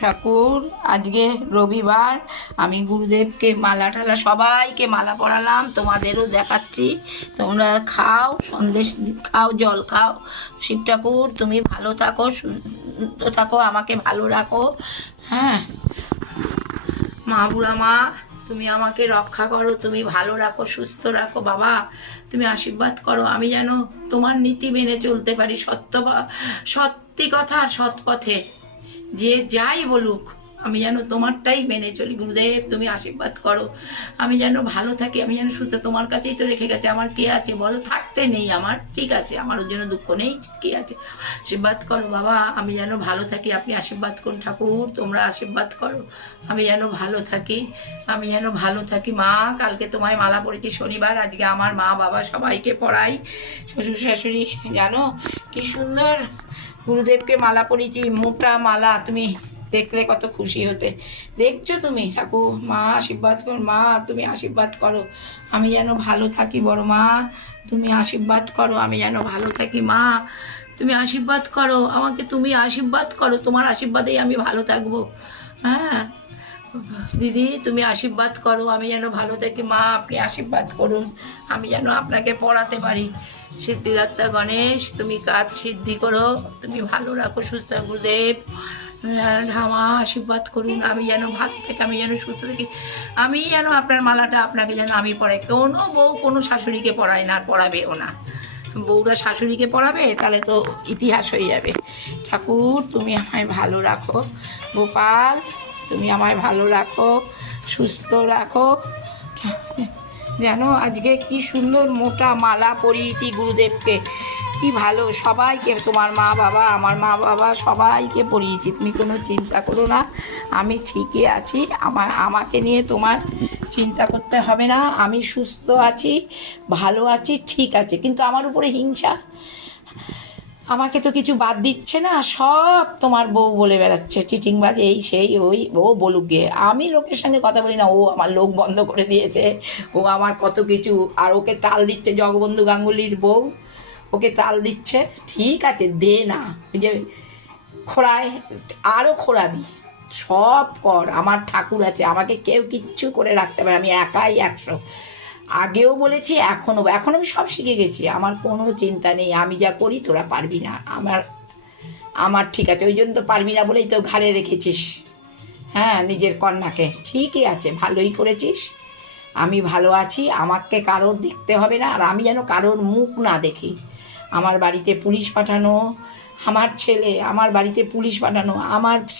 ঠাকুর, আজকে রবিবার, আমি গুরুদেবকে মালা টালা সবাইকে মালা পরালাম, তোমাদেরও দেখাচ্ছি। তোমরা খাও, সন্দেশ খাও, জল খাও। শিব ঠাকুর তুমি ভালো থাকো, সুস্থ থাকো, আমাকে ভালো রাখো। হ্যাঁ মা, বুড়া মা, তুমি আমাকে রক্ষা করো, তুমি ভালো রাখো, সুস্থ রাখো বাবা। তুমি আশীর্বাদ করো, আমি যেন তোমার নীতি মেনে চলতে পারি, সত্যি কথা আর সৎ পথে। যে যাই বলুক আমি যেন তোমারটাই মেনে চলি। গুরুদেব তুমি আশীর্বাদ করো, আমি যেন ভালো থাকি, আমি যেন সুস্থ। তোমার কাছেই তো রেখে গেছে, আমার কে আছে বলো? থাকতে নেই আমার, ঠিক আছে, আমার ওর জন্য দুঃখ নেই, কি আছে। আশীর্বাদ করো বাবা, আমি যেন ভালো থাকি। আপনি আশীর্বাদ করুন ঠাকুর, তোমরা আশীর্বাদ করো, আমি যেন ভালো থাকি, আমি যেন ভালো থাকি। মা, কালকে তোমায় মালা পড়েছি শনিবার, আজকে আমার মা বাবা সবাইকে পড়াই, শ্বশুর শাশুড়ি, জানো কি সুন্দর গুরুদেবকে মালা পরিয়েছি, মোটা মালা। তুমি দেখলে কত খুশি হতে, দেখছো তুমি? ঠাকুর মা আশীর্বাদ করো, মা তুমি আশীর্বাদ করো, আমি যেন ভালো থাকি। বড় মা তুমি আশীর্বাদ করো, আমি যেন ভালো থাকি। মা তুমি আশীর্বাদ করো আমাকে, তুমি আশীর্বাদ করো, তোমার আশীর্বাদেই আমি ভালো থাকবো। হ্যাঁ দিদি তুমি আশীর্বাদ করো, আমি যেন ভালো থাকি। মা আপনি আশীর্বাদ করুন, আমি যেন আপনাকে পড়াতে পারি। সিদ্ধিদাতা গণেশ তুমি কাজ সিদ্ধি করো, তুমি ভালো রাখো, সুস্থ। গুরুদেব মা আশীর্বাদ করুন, আমি যেন ভালো থাকি, আমি যেন সুস্থ থাকি, আমি যেন আপনার মালাটা আপনাকে যেন আমি পড়াই। কোনো বউ কোনো শাশুড়িকে পড়ায় না, আর পড়াবেও না। বউরা শাশুড়িকে পড়াবে তাহলে তো ইতিহাস হয়ে যাবে। ঠাকুর তুমি আমায় ভালো রাখো, গোপাল তুমি আমায় ভালো রাখো, সুস্থ রাখো। জানো আজকে কি সুন্দর মোটা মালা পরিয়েছি গুরুদেবকে, কি ভালো। সবাইকে, তোমার মা বাবা, আমার মা বাবা, সবাইকে পরিয়েছি। তুমি কোনো চিন্তা করো না, আমি ঠিকই আছি। আমাকে নিয়ে তোমার চিন্তা করতে হবে না, আমি সুস্থ আছি, ভালো আছি, ঠিক আছে। কিন্তু আমার উপরে হিংসা, আমাকে তো কিছু বাদ দিচ্ছে না, সব তোমার বউ বলে বেড়াচ্ছে, চিটিংবাজ, এই সেই, ওই ও বলুক গিয়ে। আমি লোকের সঙ্গে কথা বলি না, ও আমার লোক বন্ধ করে দিয়েছে, ও আমার কত কিছু। আর ওকে তাল দিচ্ছে জগবন্ধু গাঙ্গুলির বউ, ওকে তাল দিচ্ছে। ঠিক আছে দে না, ওই যে খোড়ায় আরও খোড়াবি, সব কর। আমার ঠাকুর আছে, আমাকে কেউ কিচ্ছু করে রাখতে পারে, আমি একাই 100। আগেও বলেছি, এখনও আমি সব শিখে গেছি, আমার কোনো চিন্তা নেই। আমি যা করি তোরা পারবি না, আমার আমার ঠিক আছে। ওই জন্য তো পারবি না বলেই তো ঘাড়ে রেখেছিস, হ্যাঁ, নিজের কন্যাকে। ঠিকই আছে, ভালোই করেছিস, আমি ভালো আছি, আমাকে কারোর দেখতে হবে না। আর আমি যেন কারোর মুখ না দেখি। আমার বাড়িতে পুলিশ পাঠানো, আমার ছেলে, আমার বাড়িতে পুলিশ পাঠানো, আমার